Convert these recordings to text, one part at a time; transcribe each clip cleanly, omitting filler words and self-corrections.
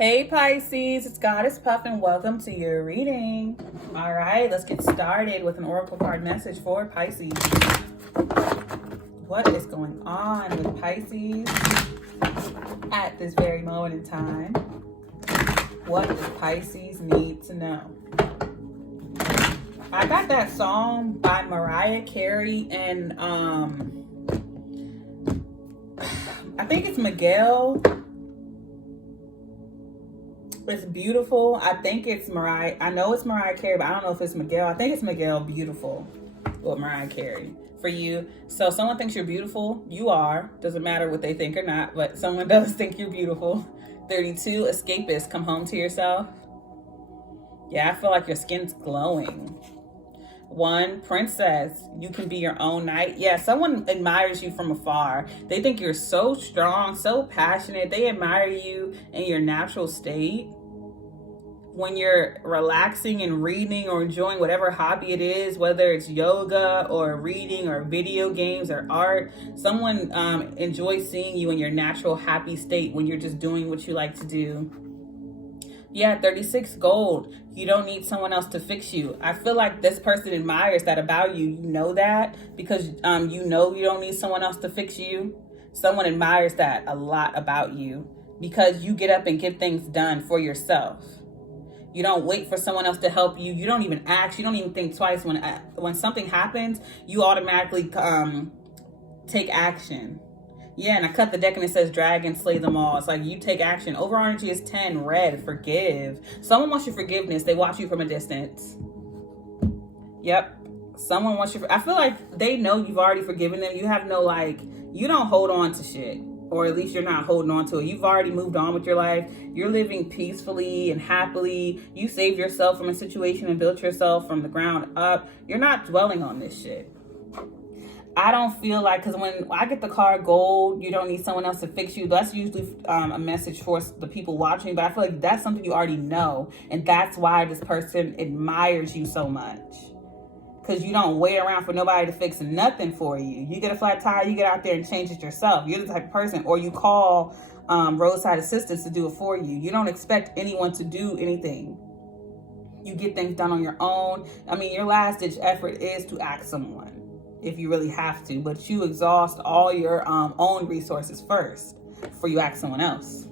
Hey Pisces, it's Goddess Puff and welcome to your reading. All right, let's get started with an oracle card message for Pisces. What is going on with Pisces at this very moment in time? What does Pisces need to know? I got that song by Mariah Carey and I think it's Miguel. It's Beautiful. I think it's Mariah. I know it's Mariah Carey, but I don't know if it's Miguel. I think it's Miguel Beautiful with Mariah Carey for you. So someone thinks you're beautiful. You are. Doesn't matter what they think or not, but someone does think you're beautiful. 32, escapist. Come home to yourself. Yeah, I feel like your skin's glowing. 1, princess. You can be your own knight. Yeah, someone admires you from afar. They think you're so strong, so passionate. They admire you in your natural state. When you're relaxing and reading or enjoying whatever hobby it is, whether it's yoga or reading or video games or art, someone enjoys seeing you in your natural happy state when you're just doing what you like to do. Yeah, 36, gold. You don't need someone else to fix you. I feel like this person admires that about you. You know that because you know you don't need someone else to fix you. Someone admires that a lot about you because you get up and get things done for yourself. You don't wait for someone else to help you. You don't even ask. You don't even think twice. When something happens, you automatically take action. Yeah, and I cut the deck and it says dragon, slay them all. It's like you take action. Overall energy is 10, red, forgive. Someone wants your forgiveness. They watch you from a distance. Yep. Someone wants you. I feel like they know you've already forgiven them. You have no, you don't hold on to shit. Or at least you're not holding on to it. You've already moved on with your life. You're living peacefully and happily. You saved yourself from a situation and built yourself from the ground up. You're not dwelling on this shit. I don't feel like, because when I get the card gold, you don't need someone else to fix you. That's usually a message for the people watching. But I feel like that's something you already know. And that's why this person admires you so much. Because you don't wait around for nobody to fix nothing for you. You get a flat tire, you get out there and change it yourself. You're the type of person, or you call roadside assistance to do it for you. You don't expect anyone to do anything. You get things done on your own. I mean, your last ditch effort is to ask someone if you really have to, but you exhaust all your own resources first before you ask someone else.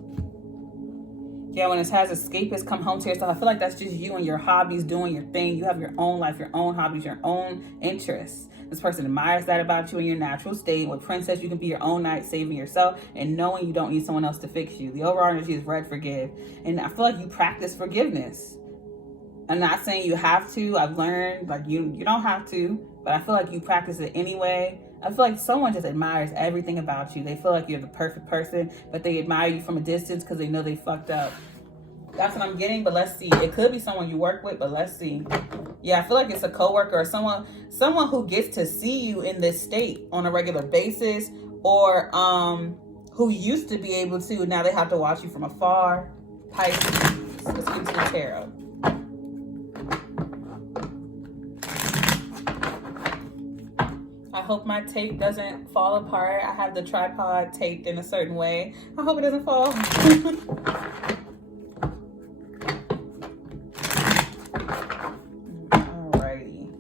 Yeah, when it has escapists, come home to yourself, I feel like that's just you and your hobbies doing your thing. You have your own life, your own hobbies, your own interests. This person admires that about you in your natural state. With princess, you can be your own knight, saving yourself and knowing you don't need someone else to fix you. The overall energy is red, forgive. And I feel like you practice forgiveness. I'm not saying you have to. I've learned you don't have to, but I feel like you practice it anyway. I feel like someone just admires everything about you. They feel like you're the perfect person, but they admire you from a distance because they know they fucked up. That's what I'm getting, but let's see. It could be someone you work with, but let's see. Yeah, I feel like it's a coworker or someone who gets to see you in this state on a regular basis, or who used to be able to, now they have to watch you from afar. Pisces. Let's get into the tarot. I hope my tape doesn't fall apart. I have the tripod taped in a certain way. I hope it doesn't fall. Alrighty.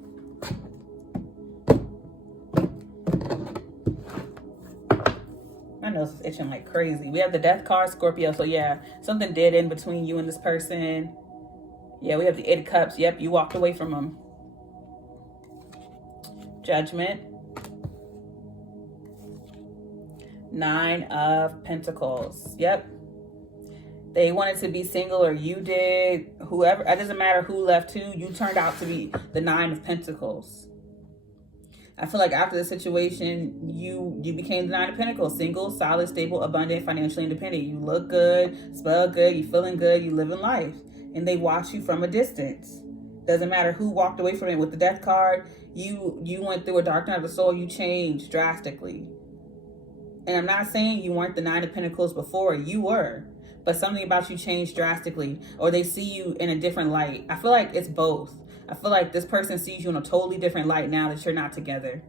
My nose is itching like crazy. We have the death card, Scorpio. So yeah, something dead in between you and this person. Yeah, we have the 8 of Cups. Yep, you walked away from them. Judgment. 9 of Pentacles. Yep. They wanted to be single, or you did. Whoever, it doesn't matter who left who, you turned out to be the 9 of Pentacles. I feel like after the situation, you became the 9 of Pentacles. Single, solid, stable, abundant, financially independent. You look good, smell good, you feeling good, you living life. And they watch you from a distance. Doesn't matter who walked away from it. With the death card, you went through a dark night of the soul. You changed drastically. And I'm not saying you weren't the 9 of Pentacles before. You were. But something about you changed drastically. Or they see you in a different light. I feel like it's both. I feel like this person sees you in a totally different light now that you're not together.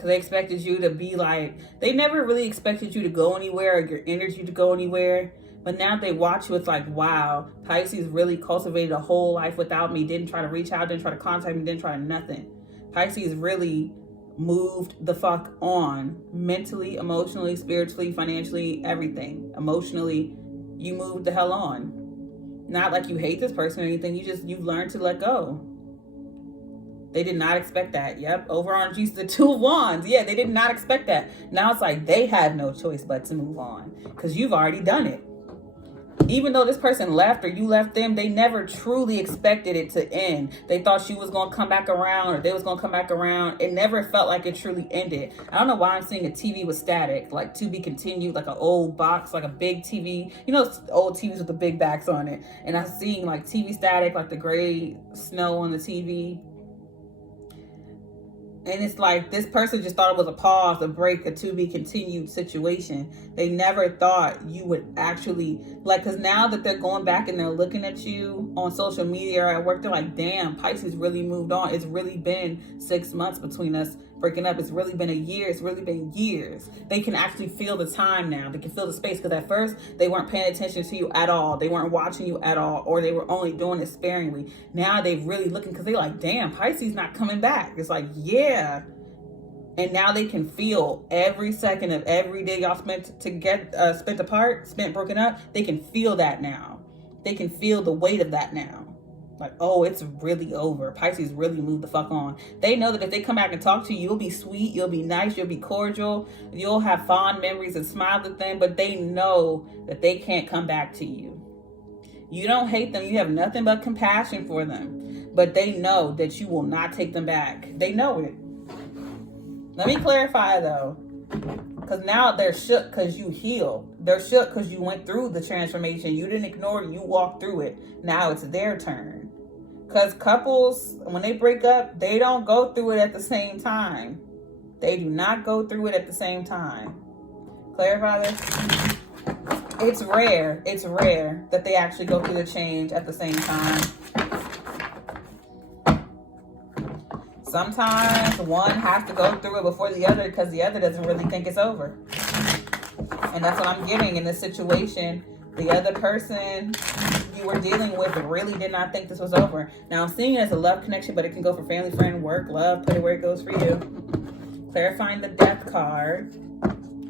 Because they expected you to be like... They never really expected you to go anywhere or your energy to go anywhere. But now they watch you, it's like, wow, Pisces really cultivated a whole life without me, didn't try to reach out, didn't try to contact me, didn't try to nothing. Pisces really moved the fuck on, mentally, emotionally, spiritually, financially, everything. Emotionally, you moved the hell on. Not like you hate this person or anything, you've learned to let go. They did not expect that. Yep, over on Jesus, the 2 of Wands. Yeah, they did not expect that. Now it's like they have no choice but to move on because you've already done it. Even though this person left or you left them, they never truly expected it to end. They thought she was going to come back around or they was going to come back around. It never felt like it truly ended. I don't know why I'm seeing a TV with static, like to be continued, like an old box, like a big TV. You know, old TVs with the big backs on it. And I'm seeing like TV static, like the gray snow on the TV. And it's like this person just thought it was a pause, a break, a to be continued situation. They never thought you would actually, like, because now that they're going back and they're looking at you on social media or at work, they're like, damn, Pisces really moved on. It's really been 6 months between us breaking up. It's really been a year. It's really been years. They can actually feel the time now. They can feel the space, because at first they weren't paying attention to you at all. They weren't watching you at all, or they were only doing it sparingly. Now they really looking, because they're like, damn, Pisces not coming back. It's like, yeah. And now they can feel every second of every day y'all spent broken up. They can feel that now. They can feel the weight of that now. Like, oh, it's really over. Pisces really moved the fuck on. They know that if they come back and talk to you, you'll be sweet, you'll be nice, you'll be cordial, you'll have fond memories and smile at them, but they know that they can't come back to you. You don't hate them. You have nothing but compassion for them, but they know that you will not take them back. They know it. Let me clarify though, because now they're shook because you healed. They're shook because you went through the transformation. You didn't ignore it. You walked through it. Now it's their turn. Because couples, when they break up, they don't go through it at the same time. They do not go through it at the same time. Clarify this. It's rare. It's rare that they actually go through the change at the same time. Sometimes one has to go through it before the other because the other doesn't really think it's over. And that's what I'm getting in this situation. The other person you were dealing with really did not think this was over. Now I'm seeing it as a love connection, but it can go for family, friend, work, love. Put it where it goes for you. Clarifying the Death card.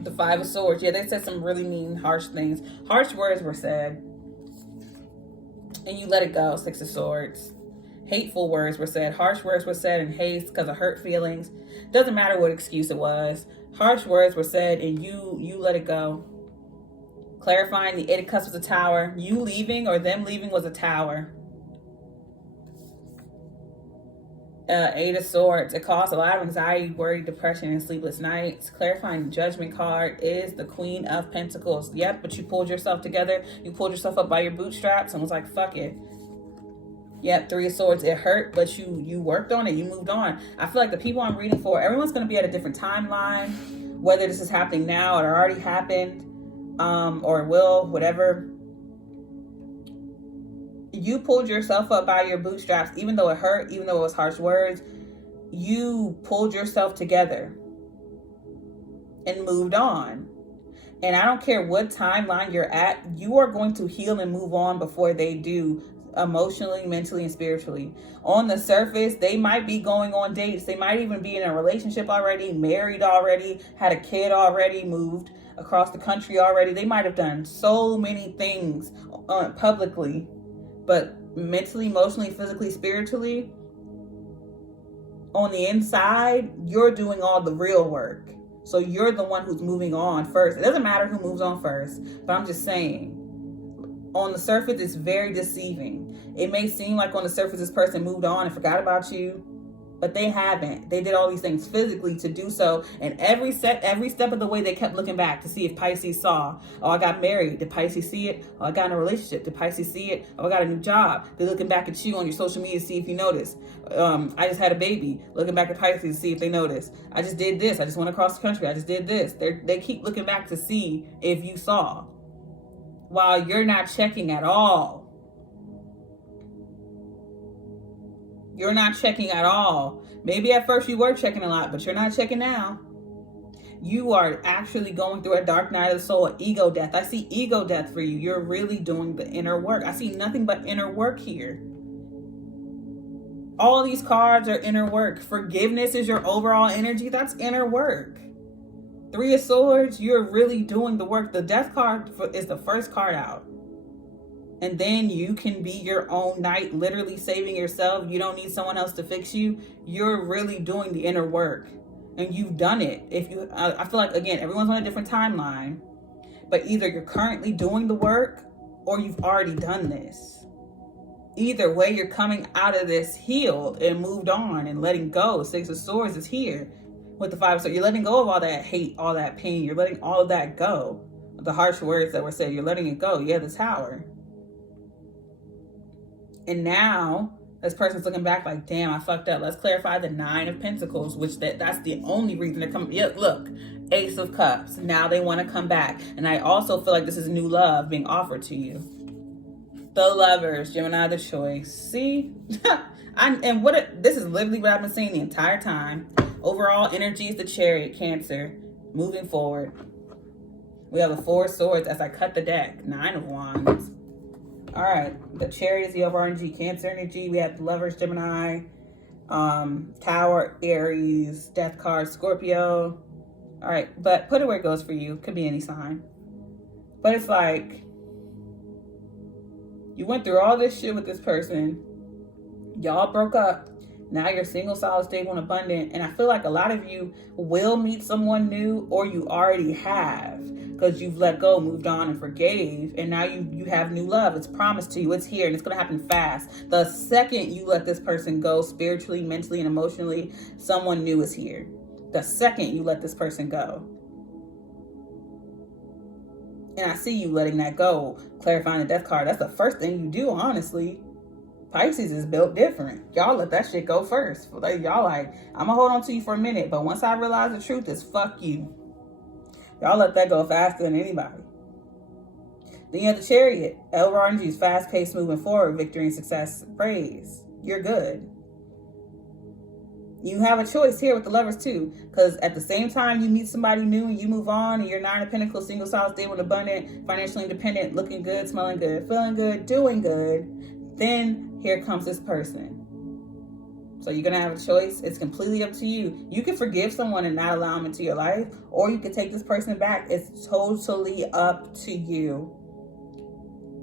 The 5 of Swords. Yeah, they said some really mean, harsh things. Harsh words were said. And you let it go. 6 of Swords. Hateful words were said. Harsh words were said in haste because of hurt feelings. Doesn't matter what excuse it was. Harsh words were said and you let it go. Clarifying the 8 of Cups was a Tower. You leaving or them leaving was a Tower. 8 of Swords. It caused a lot of anxiety, worry, depression, and sleepless nights. Clarifying the Judgment card is the Queen of Pentacles. Yep, but you pulled yourself together. You pulled yourself up by your bootstraps and was like, fuck it. Yep, 3 of Swords. It hurt, but you worked on it. You moved on. I feel like the people I'm reading for, everyone's going to be at a different timeline. Whether this is happening now or it already happened, or will, whatever. You pulled yourself up by your bootstraps, even though it hurt, even though it was harsh words. You pulled yourself together and moved on. And I don't care what timeline you're at, you are going to heal and move on before they do, emotionally, mentally, and spiritually. On the surface, they might be going on dates. They might even be in a relationship already, married already, had a kid already, moved across the country already. They might have done so many things publicly, but mentally, emotionally, physically, spiritually, on the inside, you're doing all the real work. So you're the one who's moving on first. It doesn't matter who moves on first, but I'm just saying, on the surface, it's very deceiving. It may seem like on the surface this person moved on and forgot about you, but they haven't. They did all these things physically to do so, and every step of the way they kept looking back to see if Pisces saw, oh, I got married. Did Pisces see it? Oh, I got in a relationship. Did Pisces see it? Oh, I got a new job. They're looking back at you on your social media to see if you notice. I just had a baby. Looking back at Pisces to see if they notice. I just did this. I just went across the country. I just did this. They keep looking back to see if you saw, while you're not checking at all. You're not checking at all. Maybe at first you were checking a lot, but you're not checking now. You are actually going through a dark night of the soul, ego death. I see ego death for you. You're really doing the inner work. I see nothing but inner work here. All these cards are inner work. Forgiveness is your overall energy. That's inner work. Three of Swords, you're really doing the work. The Death card is the first card out. And then you can be your own knight, literally saving yourself. You don't need someone else to fix you. You're really doing the inner work. And you've done it. I feel like, again, everyone's on a different timeline. But either you're currently doing the work or you've already done this. Either way, you're coming out of this healed and moved on and letting go. Six of Swords is here. With the Five of Swords, you're letting go of all that hate, all that pain. You're letting all of that go. The harsh words that were said, you're letting it go. Yeah, the Tower. And now, this person's looking back like, damn, I fucked up. Let's clarify the Nine of Pentacles, which that's the only reason they're coming. Yeah, look, Ace of Cups. Now they want to come back. And I also feel like this is new love being offered to you. The Lovers, Gemini, the choice. See? This is literally what I've been saying the entire time. Overall energy is the Chariot, Cancer, moving forward. We have the Four of Swords as I cut the deck. Nine of Wands. All right, the Chariot is the overall energy, Cancer energy. We have the Lovers, Gemini, Tower, Aries, Death card, Scorpio. All right, but put it where it goes for you. Could be any sign. But it's like, you went through all this shit with this person. Y'all broke up. Now you're single, solid, stable, and abundant. And I feel like a lot of you will meet someone new, or you already have, because you've let go, moved on, and forgave. And now you have new love. It's promised to you. It's here, and it's going to happen fast. The second you let this person go, spiritually, mentally, and emotionally, someone new is here. The second you let this person go. And I see you letting that go, clarifying the Death card. That's the first thing you do, honestly. Pisces is built different. Y'all let that shit go first. Y'all like, I'm gonna hold on to you for a minute, but once I realize the truth is fuck you. Y'all let that go faster than anybody. Then you have the Chariot. Overall energy is fast-paced, moving forward, victory and success, praise. You're good. You have a choice here with the Lovers too, because at the same time you meet somebody new and you move on, and you're Nine of Pentacles, single, solid, stable, and abundant, financially independent, looking good, smelling good, feeling good, doing good. Then here comes this person. So you're going to have a choice. It's completely up to you. You can forgive someone and not allow them into your life, or you can take this person back. It's totally up to you.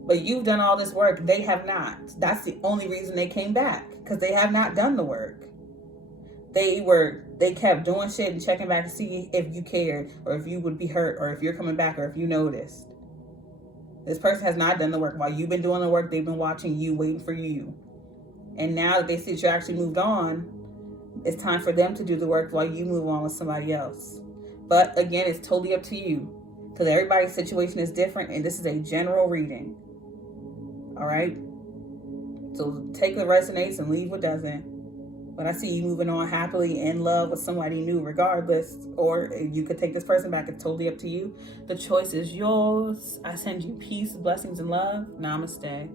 But you've done all this work. They have not. That's the only reason they came back, because they have not done the work. They kept doing shit and checking back to see if you cared, or if you would be hurt, or if you're coming back, or if you noticed. This person has not done the work. While you've been doing the work, they've been watching you, waiting for you. And now that they see that you actually moved on, it's time for them to do the work while you move on with somebody else. But again, it's totally up to you, because everybody's situation is different, and this is a general reading. All right? So take what resonates and leave what doesn't. But I see you moving on happily in love with somebody new regardless. Or you could take this person back. It's totally up to you. The choice is yours. I send you peace, blessings, and love. Namaste.